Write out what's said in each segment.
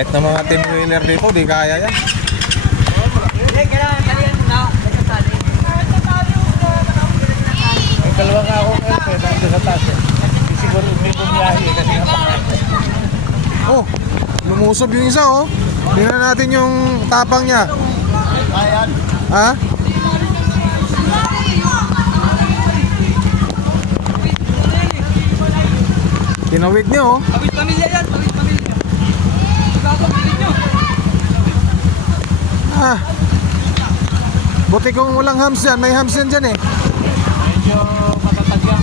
Kahit na mga 10-wheeler dito, di kaya yan. May dalawa nga ako ngayon, pwede nandun sa taas eh. Siguro may bumiyahe kasi nga Oh, lumusob yung isa oh. Tingnan natin yung tapang niya. ayan. Ha? Tinawid niyo oh. Tawid pamilya yan, tawid pamilya. Pagkakapilin nyo. Ah. Buti kung walang hams yan, may hams yan dyan eh. Medyo matatag yan.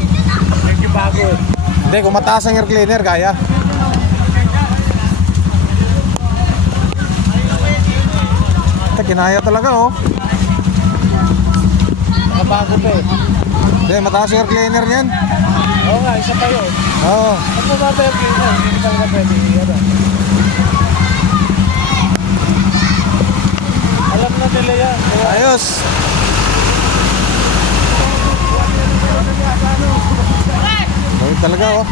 Medyo bago eh. Hindi, kung mataas ang air cleaner, kaya. Ito, kinaya talaga oh. Nakabago pa eh. Hindi, mataas ang air cleaner niyan. Oo nga, isa pa yun. Oo. Pag mababa yung cleaner, hindi talaga pwede. Alam na nila yan. Ayos. Gawin talaga oh.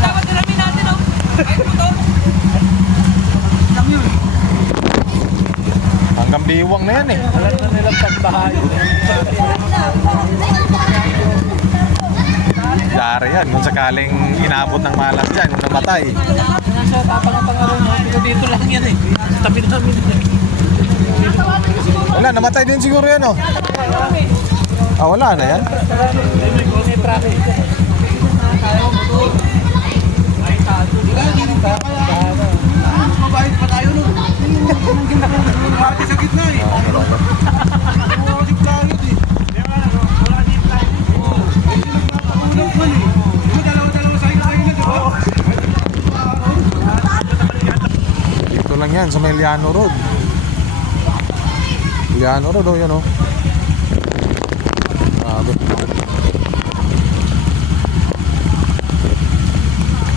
Dapat dalamin natin oh. Ay, motor. Alam yun. Hanggang biwang na yan eh. Alam na nilang pagbahay. Dari yan, kung sakaling inabot ng malas dyan, kung namatay. Nasa tapang ang pangaroon mo, dito lang yan eh. Tabi namin. Wala, namatay din siguro yan oh. Ah, wala na yan. May traffic. Mabait pa tayo nun. Mati sa gitna eh. Mati tayo eh. Ulang man eh. Dalawa-dalawa sa kayo na, di ba? Dito lang yan, sa may Liano Road. Liano Road oh, yan oh. Grabe.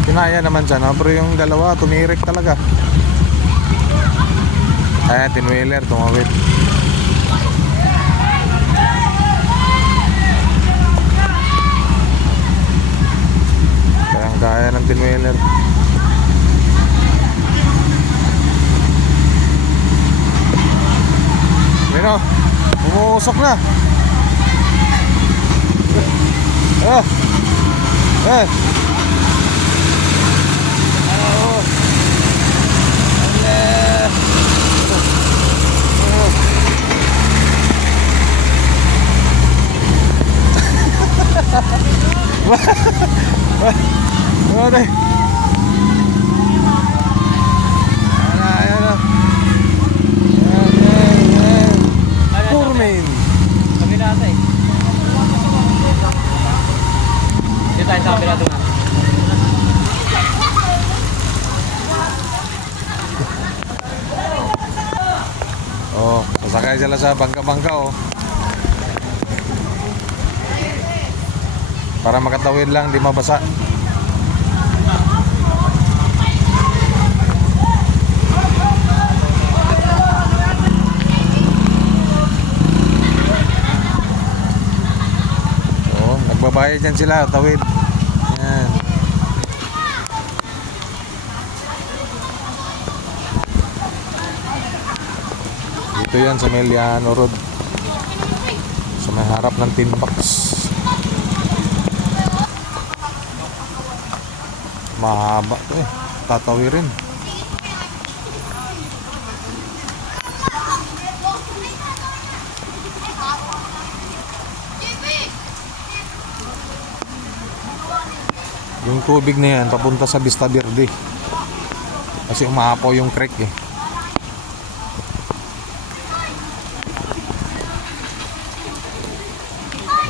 Kinaya naman dyan, pero yung dalawa tumirik talaga. Ayan, 10-wheeler, tumawid. Kaya ng 10-wheeler. Pero, umuusok na. Eh. Ano eh? Ayan na. Ayan. Purmain. Sabi natin eh. Dito tayo sabi natin na. Oh, sasakay sila sa bangka-bangka oh. Para makatawid lang, di mabasa. Oh, nagbabayad yan sila, tawid. Yan. Dito yan sa Meliano Road. Sa may harap ng Tin Box. Mahaba to eh. Tatawirin. Yung tubig na yan papunta sa Vista Verde. Kasi umahapaw yung creek eh.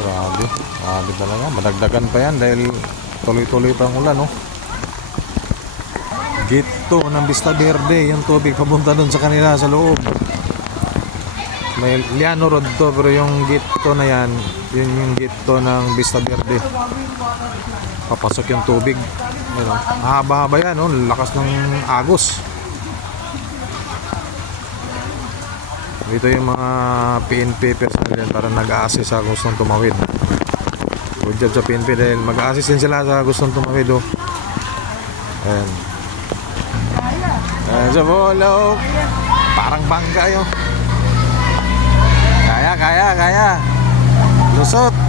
Grabe. Grabe talaga. Madagdagan pa yan dahil tuloy-tuloy pa ang ulan oh. Gito ng Vista Verde, yung tubig papunta doon sa kanila sa loob. May Liano Road to, pero yung gito na yan, yun yung gito ng Vista Verde. Papasok yung tubig. Ano, haba-haba yan, oh, lakas ng agos. Dito yung mga PNP personnel yan para nag-a-assist sa gustong tumawid. Good job sa PNP dahil mag-a-assist din sila sa gustong tumawid oh. Ayan. Sa bolo. Parang bangga yun. Kaya. Lusot.